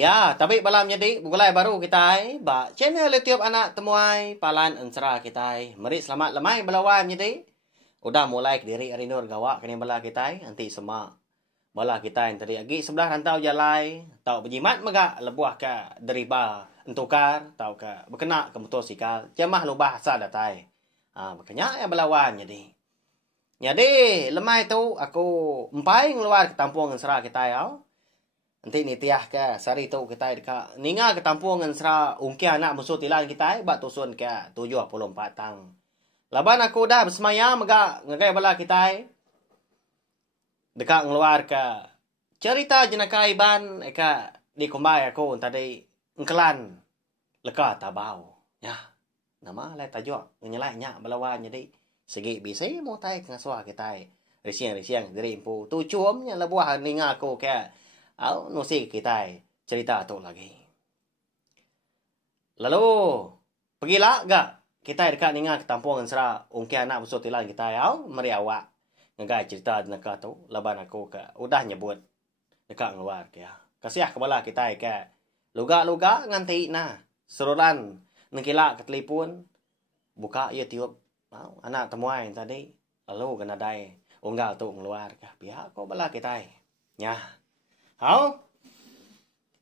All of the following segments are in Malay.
Ya, tapi malam jadi bukulai baru kita ba channel YouTube anak temuai palan ensra kita. Mari selamat lemai belawan jadi. Udah mulai ke diri Arinur gawak kini bala kita nanti semua bala kita yang tadi lagi sebelah rantau jalai tau berjimat mega lebuah ke deriba entukar tau ke berkena ke motosikal jamah lubah sa datai. Makanya yang belawan jadi. Jadi lemai tu aku empai ngeluar ke tampung ensra kita ya. Nanti ni tiah ke sari tu kita dekat ninga ke tampung ensra ungki anak musuh tilan kita bat tusun ke 74 tang. Laban aku dah bersemaya mega ngagai bala kita dekat ngeluar ke cerita jenaka iban eka di kumbai aku tadi engkelan leka tabau. Ya. Nama lai tajuk nyelai nya balawan jadi segi bisa mau tai ngaswa kita. Risiang dari impu tu cuamnya lebuah ninga aku ke nusi kita cerita tu lagi. Lalu pergilah gak kita dekat ninga ke tampung ensra ungki anak musuh tilan kita mari awak ngagai cerita jenaka tu laban aku ke udah nyebut dekat ngeluar ke kasiah kepala kita ke luga nganti nah serulan nengkila ke telefon buka YouTube anak temuai tadi lalu kena dai unggal tu ngeluar ke pihak kau bala kita nya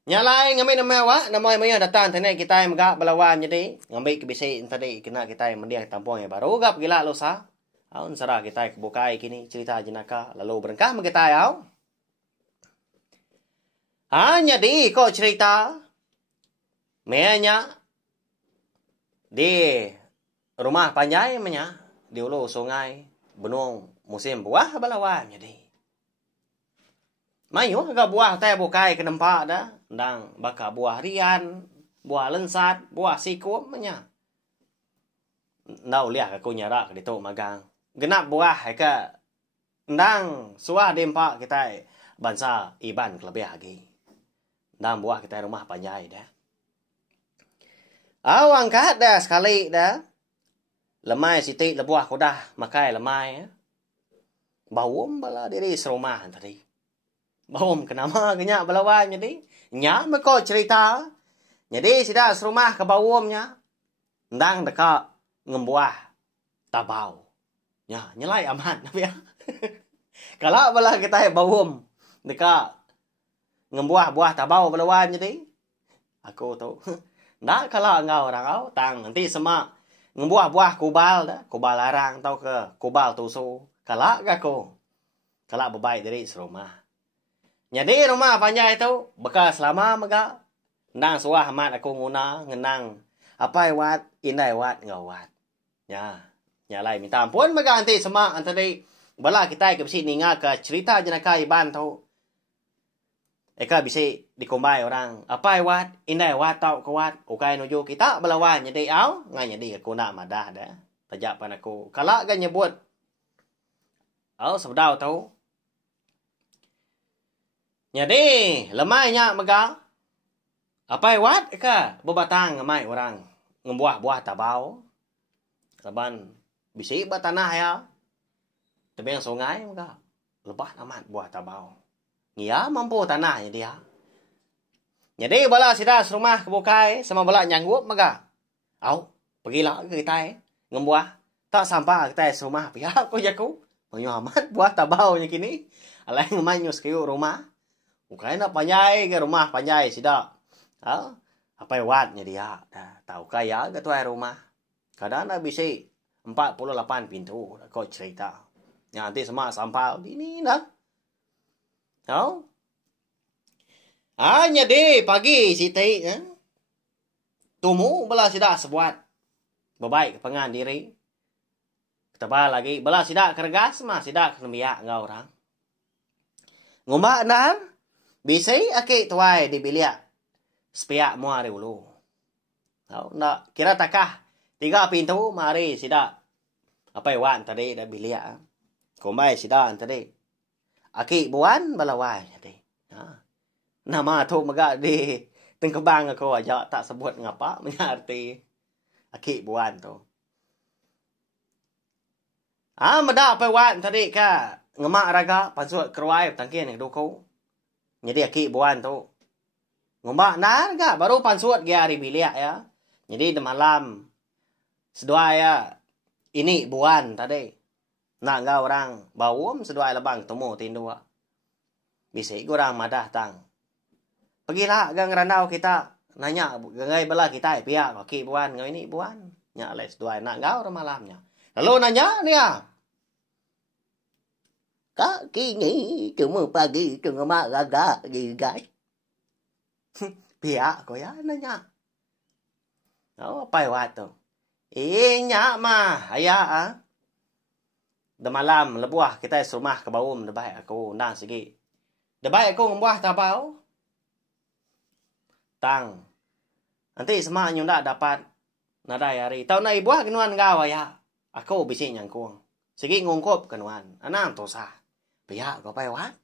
nyalai ngambil nama awak nama yang datang tadi kita megak belawan jadi ngambil kebisi tadi kena kita mendiang tampung yang baru gap gila lusa ensara kita kebukai kini cerita jenaka lalu berengkah kita jadi kok cerita menya di rumah panjai di ulu sungai benung musim buah belawan jadi mayu agak buah teh bukai ke nempak dah ndang baka buah rian buah lensat buah sikum nya ndau liah aku nyara ke ditu magang genap buah ke ndang suah dempak kita bansa iban kelebih lagi ndang buah kita rumah panjai dah angkat dah sekali dah lemai siti lebuah kudah makai lemai bawum bala diri serumah tadi bawum kenapa kenyak belawan jadi nya meko cerita jadi sida serumah ke bawumnya ndang dekat ngembuah tabau nya nyelai aman tapi ya kalau bala kita bawum dekat ngembuah buah tabau belawan jadi aku tahu ndak kalau engkau orang kau tang nanti semua ngembuah buah kubal dah kubal larang tau ke kubal tusu kalau gak aku kalau bebaik dari serumah. Jadi rumah panjai itu bekas lama mega nang suah mat aku nguna ngenang apa wat inai wat ngawat ya nyalai minta ampun mega nanti semak antara bala kita ke bisi ninga ke cerita jenaka iban tau eka bisi dikombai orang apa wat inai wat tau kuat ukai nuju kita belawan jadi ngai jadi aku nak madah dah tajak pan aku kalau kan nyebut sebdau tau jadi lemainya mega apa wat ka bebatang ngamai orang ngembuah buah tabau saban bisi batanah ya tebing sungai mega lebah amat buah tabau ngia mampu tanah jadi jadi bala sida rumah kebukai sama bala nyanggup mega pergilah ke kita ngembuah tak sampah kita rumah pihak aku jaku banyu amat buah tabau nya kini alai ngamai nyus ke rumah bukan nak panjai ke rumah panjai sida. Apa watnya dia? Tahu kaya ke tuai rumah. Kadang nak bisi 48 pintu kau cerita. Nanti semua sampal ini dah. Jadi pagi siti tumu bala sida sebuat bebaik pengan diri. Ketebal lagi bala sida kergas mah sida kenembiak ngau orang. Ngumba nar bisai ake tuai di bilik sepiak muari ulu. Nak kira takah 3 pintu mari sida apa wan tadi da bilik. Kombai sida tadi. Aki buan balawai tadi. Nama tu mega di tengkebang aku aja tak sebut ngapa mengerti. Aki buan tu. Meda apa wan tadi ka ngemak raga pasut keruai tangkin yang duku. Jadi aki buan tu Ngombak nah enggak baru pansuat ge hari bilia ya. Jadi di malam sedua ya ini buan tadi. Nak enggak orang bawum sedua lebang temu tindua. Bisa orang madah tang. Pergilah gang randau kita nanya ngai bala kita pihak kaki buan ngai ini buan. Nya les dua nak enggak orang malamnya. Lalu nanya ni ya. Kaki ni cuma pagi cuma mak gagak gigai. Pihak ko ya nanya. Oh, apa wat tu? Nya mah ayah ah. De malam lebuah kita rumah ke bawum de baik aku nang segi. De baik aku membuah tabau. Tang. Nanti semak nyunda dapat nadai hari. Tahun nai buah kenuan gawa ya. Aku bisi nyangkung. Segi ngungkop kenuan. Anam tosa. Pihak ko pai wat.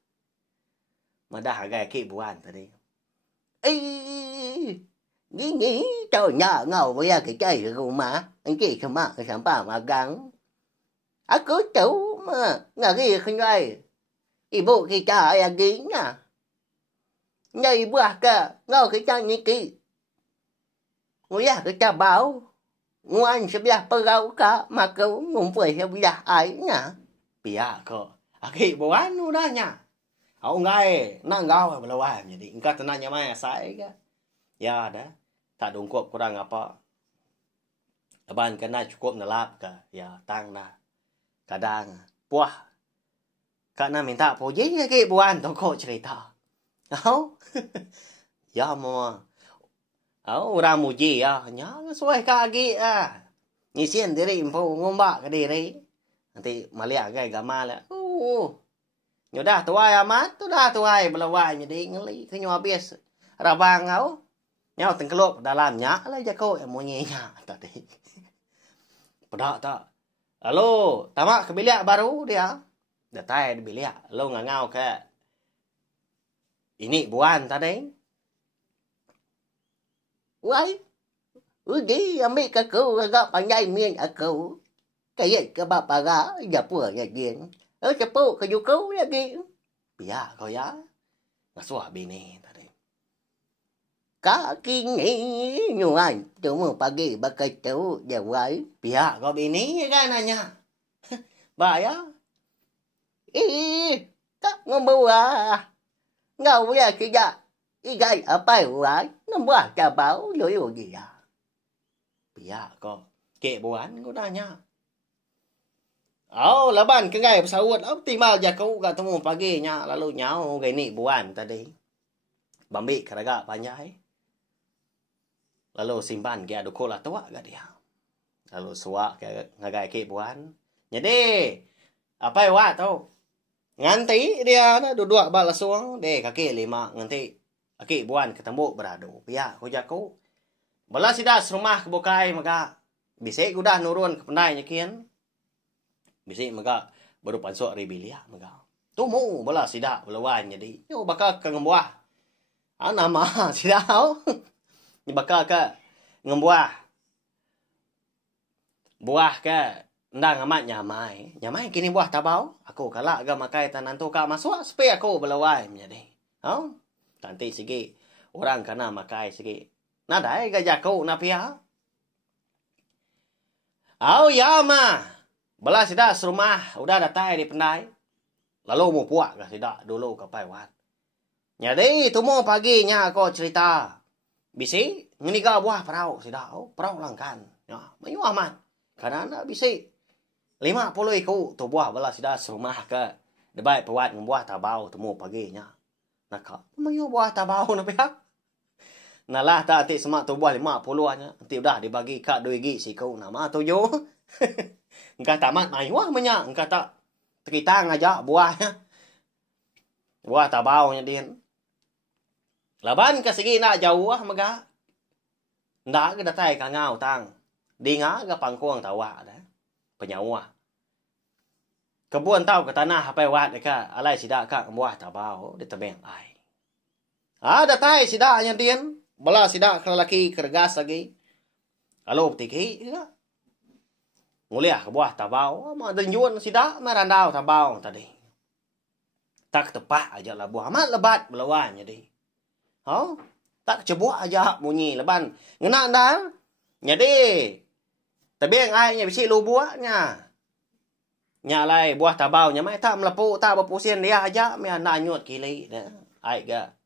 Madah gai ki buan tadi. Nghĩ trời nhà ngầu bây giờ cái chơi rồi mà anh kia không mà cái sản phẩm mà gắng cứ chủ mà ngà cái không ai ý bộ cái cha ai ký nha nhây bữa cả ngầu cái cha như kì ngồi ya cái cha báo ngồi anh sẽ biết bao gạo cả mà cứ ngồi phải sẽ biết ai nha bia cơ cái bộ anh nó đó nha ông ngay nang gạo mà lâu ai vậy đi cái tên nhà mày sai cái ya dah tak dongkop kurang apa aban kena cukup nelap ke ya tang na kadang puah kana minta puji ke buan toko cerita au ya mo au orang muji ya nya sesuai kaki ni sien diri info ngomba ke diri nanti malia gai gama la nyodah tuai amat tu dah tuai belawai jadi ngeli kenyo bias rabang au nhau tengkelop dalamnya lah jako monyenya tadi. Pada tak. Lalu tamak ke bilik baru dia. Datai di bilik. Lalu ngangau ke ini buan tadi. Wai. Uji ambil ke ku agak panjang mian aku. Kayak ke bapa ga ya pua ya gien. Cepu ke juku ya gien. Biar kau ya. Ngasuah bini tadi. Kaki ni nyuan cuma pagi pakai tu jawai pihak kau bini kan nanya bahaya tak ngomong ngau ya kerja igai apa buat ngomong cabau loyo dia pihak kau ke buan kau nanya oh laban ke gai pesawat optimal ja kau ketemu paginya lalu nyau gini buan tadi bambi keraga panjai. Lalu simpan ke aduk kola tua ke dia. Lalu suak ke ngagai ke buan. Jadi apa yang buat tau? Nganti dia na duduk bala suang de kaki lima nganti kaki buan ketemu beradu. Pihak ko jaku. Bala sida rumah ke bokai maka bisik udah nurun ke pendai nyakian. Bisik maka baru pansuk ribilia maka. Tumu bala sida belawan jadi. Yo bakal ke ngembuah. Nama sida tau. Ni bakal ke ngembuah buah ke ndang amat nyamai kini buah tabau aku kalak ga makai tanan tu ka masuk supaya aku belawai menjadi nanti segi orang kana makai segi nadai ga jaku na pia ya ma bala sida serumah udah datai di pendai lalu mau puak ga sida dulu ke paiwat jadi tumo paginya aku cerita bisi ngenika buah perau sidau perau langkan ya mayu aman karena bisi 50 iku tu buah bala sida rumah ke debai pewat ngembuah tabau temu paginya nak mayu buah tabau na pihak nalah tak ati semak tu buah 50 nya nanti udah dibagi kak 2 gi siku nama 7 engka tamat mayu menya engka tak kita ngajak buahnya buah tabau nya din laban ke segi nak jauh maga ndak ke datai ka ngau tang di nga ga pangkuang tawa dah penyawa kebun tau ke tanah apa wat ka alai sida ka buah tabau di tebeng ai datai sida nya din bala sida lelaki kergas lagi alo tiki ya nguliah buah tabau ma denjun sida marandau tabau tadi tak tepak aja lah buah mat lebat belawan jadi Tak cebuak aja bunyi leban. Ngena dah. Jadi tabeng ai nya bisi lu buahnya. Nya lai buah tabau nya mai tak melepu tak berpusien dia aja me na nyut kili dah. Ai ga.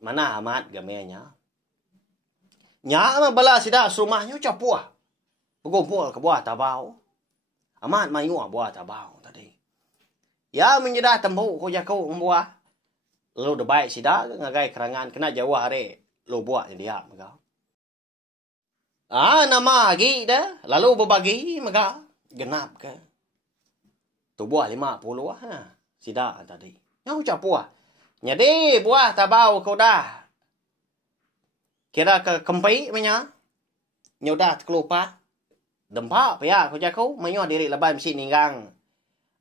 Mana amat ga me nya. Nya ma bala sida rumahnya capuah. Berkumpul ke buah tabau. Amat mayu buah tabau tadi. Ya menyedah tembu ko jako buah. Lu de baik sida ngagai kerangan kena jauh hari lu buat dia mega. Nama lagi dah lalu berbagi mega genap ke. Tu buah 50 ha. Sida tadi. Yang ucap buah. Jadi buah tabau kau dah. Kira ke kempi menya. Nyodah kelupa. Dempak pia kau jako menyo diri leban mesti ninggang.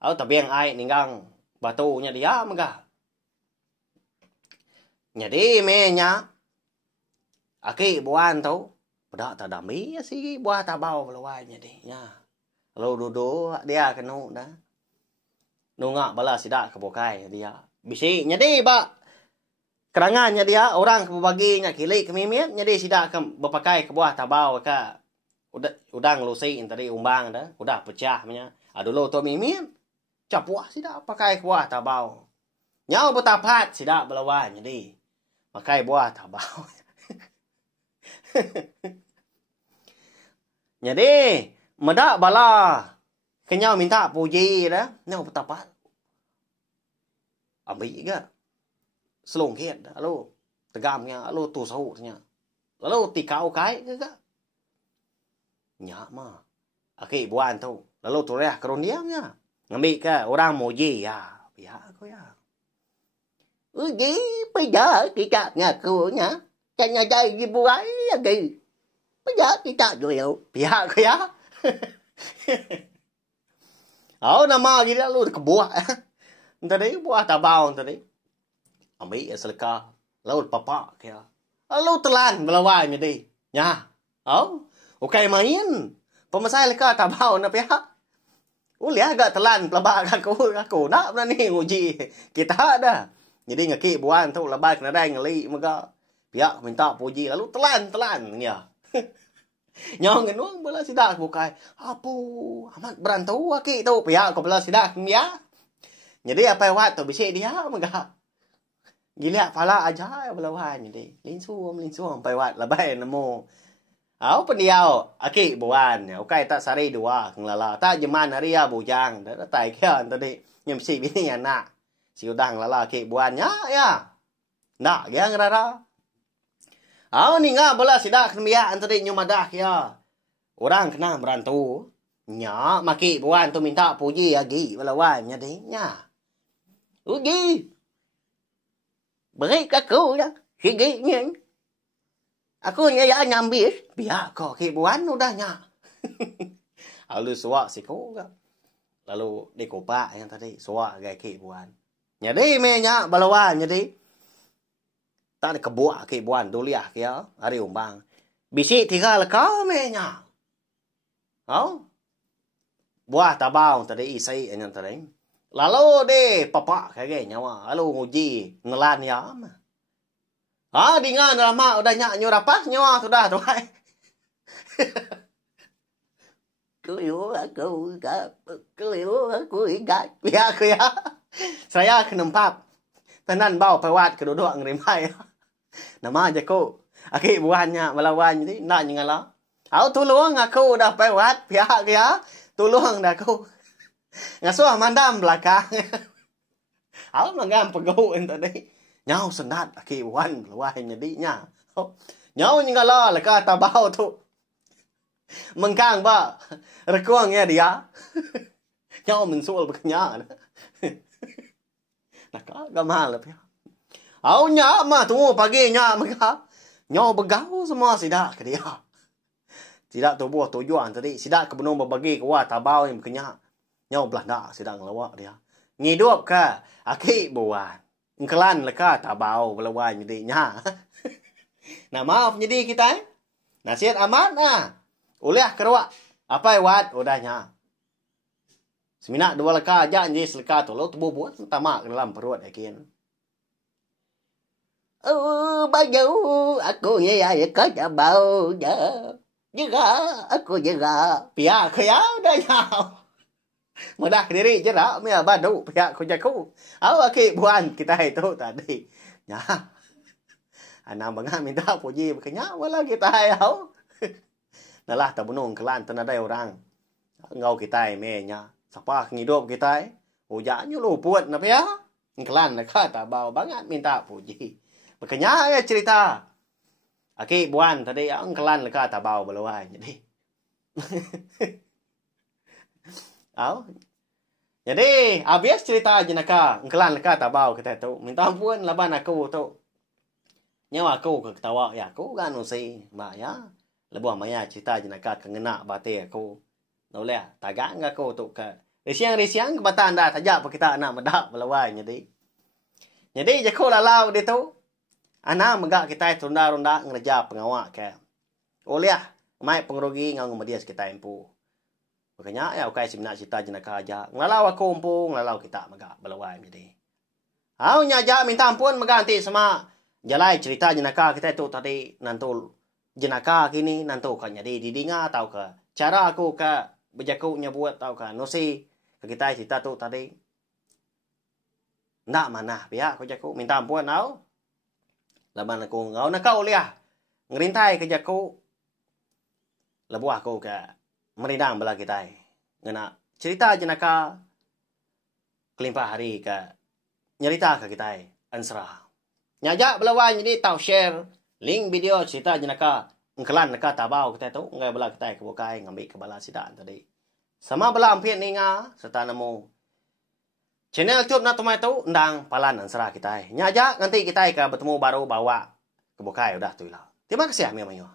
Au tabiang ai ninggang batunya dia mega. Jadi menya aki buan tu pada tak dami si buah tabau belawai jadi nya. Lalu duduk dia kenu dah. Nungak bala sidak kebukai dia. Bisi jadi ba kerangannya dia orang kebagi nya kilik kemimit jadi sidak ke berpakai ke buah tabau ka udang lusi tadi umbang dah udah pecah nya. Dulu tu mimit capuah sidak pakai ke buah tabau. Nyau betapat sidak belawai jadi pakai buah tabau. Jadi, medak bala kenyau minta puji dah, nyau betapat. Ambil juga. Selong kiat dah, lalu tegamnya, lalu tu sahutnya. Lalu tikau kai juga. Nyak mah. Aki buan tu. Lalu tu reah kerundiamnya. Ngambil ke orang muji ya. Biar aku ya. Uji, bây giờ kita ngakunya. Kanya jadi buai lagi. Bây giờ kita dulu. Biar aku ya. Nama kita lu kebuah. Tadi buah tabau tadi. Ambil seleka. Lalu papa kaya. Lalu telan melawai jadi. Ya. Okay main. Pemasai leka tabau na pihak. Uliah agak telan pelabak aku. Nak berani nguji. Kita ada. Jadi ngaki buan tu lebai kena rai ngeli maka pihak minta puji lalu telan ya. Nyong ngenuang bola sidak bukai. Apu amat berantau aki tu pihak ko bola sidak ya. Jadi apa wat tu bisi dia maka. Gila pala aja bola wan jadi. Lin suam pai wat lebai nemu. Pendiau aki buan okay tak sari dua nglala tak jeman hari ya bujang dah tai kian tadi nyem si bini anak. Si udang lala ke buannya ya. Nak yang rara. Ni ngah bola sidak kemia antara nyumadah ya. Orang kena berantu. Nya maki buan tu minta puji lagi belawan nya deh nya. Ugi. Beri aku ya. Sigi nya. Aku nya ya nyambis. Biar kau ke buan udahnya. Lalu suak si kau. Lalu dikopak yang tadi suak gaya ke buan. Jadi menya balawan jadi tak ada kebuak ke buan duliah kia hari umbang bisi tiga leka menya buah tabau tadi isai yang tadi lalu deh papa kayak nyawa lalu nguji ngelan ya dengan lama udah nyak rapas nyawa sudah tuh keliru aku ingat ya saya kenempap tenan bau pewat keduduk ngerimai. Nama aja ko. Aki buahnya melawan jadi nak nyengala. Tolong aku dah pewat pihak dia. Tolong dah aku. Ngasuh mandam belakang. Mangam pegau tadi. Nyau sendat aki buan melawan jadi nya. Nyau nyengala leka tabau tu. Mengkang ba. Rekuangnya dia. Nyau mensul berkenyak. Nak gamal lah pihak. Nya mah tu pagi nya maka. Nyo begau semua sidak ke dia. Sidak tu buah tujuan tadi. Sidak ke benung berbagi ke wah tabau yang berkenyak. Nyo belanda sidak ngelawak dia. Ngidup ke aki buan. Ngkelan leka tabau belawan jadi nya. Nah maaf jadi kita nasihat amat nah. Uliah keruak. Apa wat udahnya. Semina dua leka aja jadi seleka tu lo tubuh buat tamak ke dalam perut yakin. Baju aku ya có nhà bầu juga aku juga pihak kaya dah nyau mudah diri je lah mia badu pihak kujaku aki buan kita itu tadi ya anak bangga minta puji bekenya wala kita au nalah tabunong kelan tanada orang ngau kita menya sapa ngidup kita ujannya lu puat na pia kelan na kata bau banget minta puji bekenya ya cerita aki buan tadi ang kelan na kata bau balawai jadi jadi habis cerita jenaka kelan na kata bau kita tu minta ampun laban aku tu nyawa aku ketawa ya aku kan usi mak ya lebuh maya cerita jenaka kengena bate aku noleh tagak aku tu ke resiang kebatan dah tajak pa kita anak medak balawai jadi jaku lalau dia tu anak megak kita ronda ngerja pengawak ke oleh mai pengerugi ngau ngomedias kita empu makanya ya ukai simna cerita jenaka aja nglalau aku empu nglalau kita megak balawai jadi au nyaja minta ampun meganti sama jalai cerita jenaka kita itu tadi nantul jenaka kini nantu kan jadi didinga tahu ke cara aku ke bejakunya buat tahu ke nosi ke kita cerita tu tadi ndak mana pihak aku jaku minta ampun au laban aku ngau nak kau liah ngerintai ke jaku lebu aku ke merindang bela kita ngena cerita jenaka kelimpah hari ke nyerita ke kita ansra nyajak belawai jadi tahu share link video cerita jenaka ngkelan neka tabau kita tu ngai bela kita ke bukai ngambil ke bala sidaan tadi sama bela ampian ninga serta nemu channel YouTube na tumai tu ndang palan ansra kita nyajak nanti kita ke bertemu baru bawa ke bukai udah tu lah terima kasih amil mayo